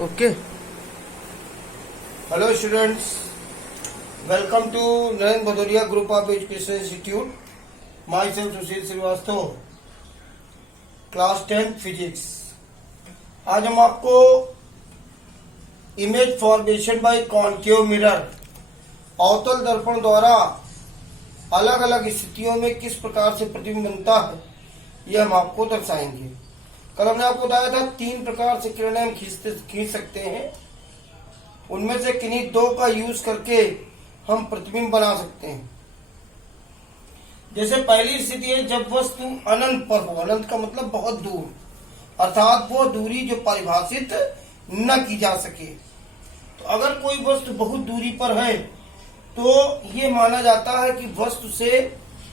Okay. Hello students, welcome to Narendra Bhadoria Group of Education Institute. Myself Sushil Srivastava, class 10 physics. आज हम आपको image formation by concave mirror, अवतल दर्पण द्वारा अलग अलग स्थितियों में किस प्रकार से प्रतिबिंब बनता है, यह हम आपको दर्शाएंगे। कल हमने आपको बताया था 3 प्रकार से किरणें हम खींच सकते हैं। उनमें से किन्हीं 2 का यूज करके हम प्रतिबिंब बना सकते हैं। जैसे पहली स्थिति है जब वस्तु अनंत पर हो। अनंत का मतलब बहुत दूर, अर्थात वो दूरी जो परिभाषित न की जा सके। तो अगर कोई वस्तु बहुत दूरी पर है तो ये माना जाता है कि वस्तु से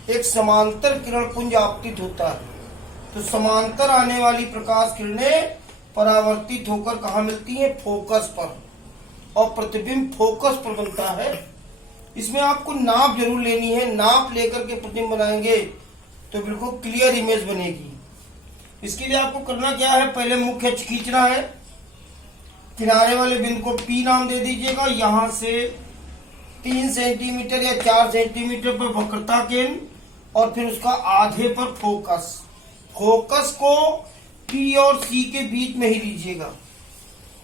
एक समांतर किरण पुंज आपतित होता है। तो समांतर आने वाली प्रकाश किरणें परावर्तित होकर कहाँ मिलती हैं? फोकस पर, और प्रतिबिंब फोकस पर बनता है। इसमें आपको नाप जरूर लेनी है। नाप लेकर के प्रतिबिंब बनाएंगे तो बिल्कुल क्लियर इमेज बनेगी। इसके लिए आपको करना क्या है? पहले मुख्य अक्ष खींचना है। किनारे वाले बिंदु को P नाम दे दीजिएगा। यहां से 3 सेंटीमीटर या 4 सेंटीमीटर पर वक्रता केंद्र, और फिर उसका आधे पर फोकस। फोकस को P और C के बीच में ही लीजिएगा,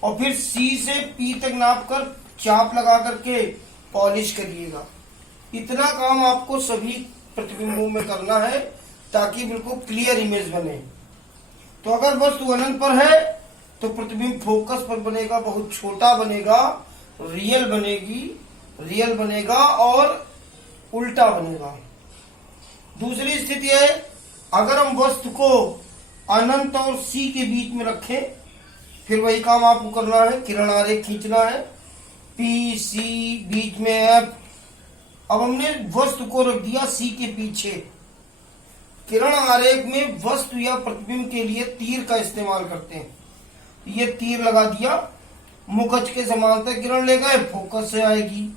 और फिर C से P तक नाप कर चाप लगा करके पॉलिश करिएगा। इतना काम आपको सभी प्रतिबिंबों में करना है ताकि बिल्कुल क्लियर इमेज बने। तो अगर वस्तु अनंत पर है तो प्रतिबिंब फोकस पर बनेगा, बहुत छोटा बनेगा, रियल बनेगा और उल्टा बनेगा। दूसरी स्थिति है अगर हम वस्तु को अनंत और C के बीच में रखें, फिर वही काम आपको करना है। किरण आरेख खींचना है, P C बीच में F। अब हमने वस्तु को रख दिया C के पीछे। किरण आरेख में वस्तु या प्रतिबिंब के लिए तीर का इस्तेमाल करते हैं। ये तीर लगा दिया, मुख अक्ष के समांतर किरण ले गए, फोकस से आएगी,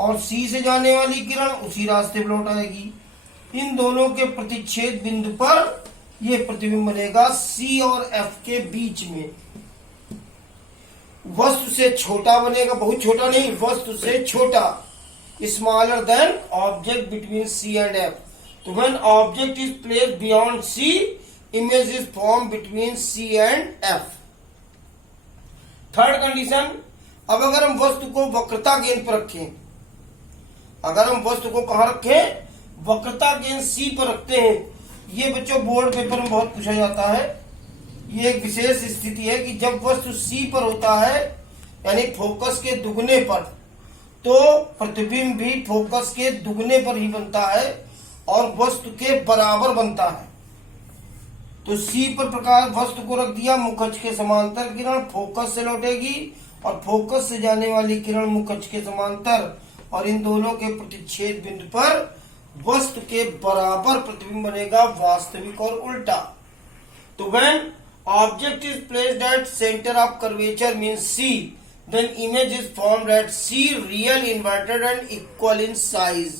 और C से जाने वाली किरण उसी रास्ते पर लौट आएगी। इन दोनों के प्रतिच्छेद बिंदु पर यह प्रतिबिंब बनेगा C और F के बीच में। वस्तु से छोटा बनेगा, बहुत छोटा नहीं, वस्तु से छोटा, smaller than object between C and F। तो when object is placed beyond C, image is form between C and F। Third condition, अब अगर हम वस्तु को वक्रता केंद्र पर रखें, अगर हम वस्तु को कहां रखें? वक्रता केंद्र C पर रखते हैं। ये बच्चों बोर्ड पेपर में बहुत पूछा जाता है। ये एक विशेष स्थिति है कि जब वस्तु C पर होता है, यानी फोकस के दुगने पर, तो प्रतिबिंब भी फोकस के दुगने पर ही बनता है और वस्तु के बराबर बनता है। तो C पर प्रकाश वस्तु को रख दिया, मुख अक्ष के समांतर किरण फोकस से लौटेगी, और फोकस से जाने वाली किरण मुख अक्ष के समांतर, और इन दोनों के प्रतिच्छेद बिंदु पर वस्तु के बराबर प्रतिबिंब बनेगा, वास्तविक और उल्टा। तो when object is placed at centre of curvature means C, then image is formed at C, real, inverted and equal in size.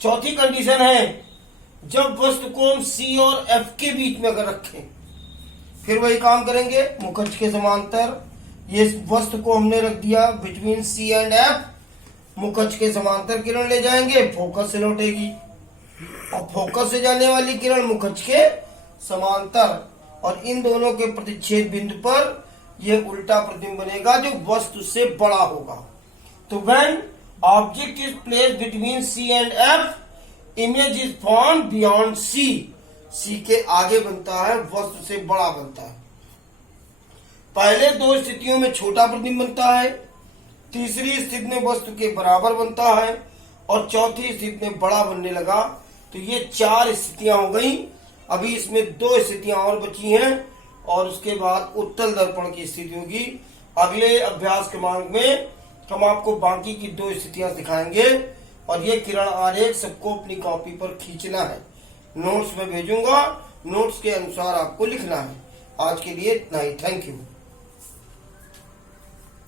चौथी कंडीशन है जब वस्तु को हम C और F के बीच में अगर रखें, फिर वही काम करेंगे। मुख अक्ष के समांतर ये वस्तु को हमने रख दिया बिटवीन C एंड F, मुख अक्ष के समांतर किरण ले जाएंगे, फोकस से लौटेगी, और फोकस से जाने वाली किरण मुख अक्ष के समांतर, और इन दोनों के प्रतिच्छेद बिंदु पर यह उल्टा प्रतिबिंब बनेगा जो वस्तु से बड़ा होगा। तो when object is placed between C and F, image is form beyond C। C के आगे बनता है, वस्तु से बड़ा बनता है। पहले 2 स्थितियों में छोटा प्रतिबिंब बनता है, तीसरी स्थिति में वस्तु के बराबर बनता है, और चौथी स्थिति में बड़ा बनने लगा। तो ये 4 स्थितियां हो गई। अभी इसमें 2 स्थितियां और बची हैं, और उसके बाद उत्तल दर्पण की स्थिति होगी। अगले अभ्यास क्रमांक में हम आपको बाकी की 2 स्थितियां सिखाएंगे, और ये किरण आरेख सबको अपनी कॉपी पर खींचना है। नोट्स में भेजूंगा, नोट्स के अनुसार आपको लिखना है। आज के लिए इतना ही। Thank you.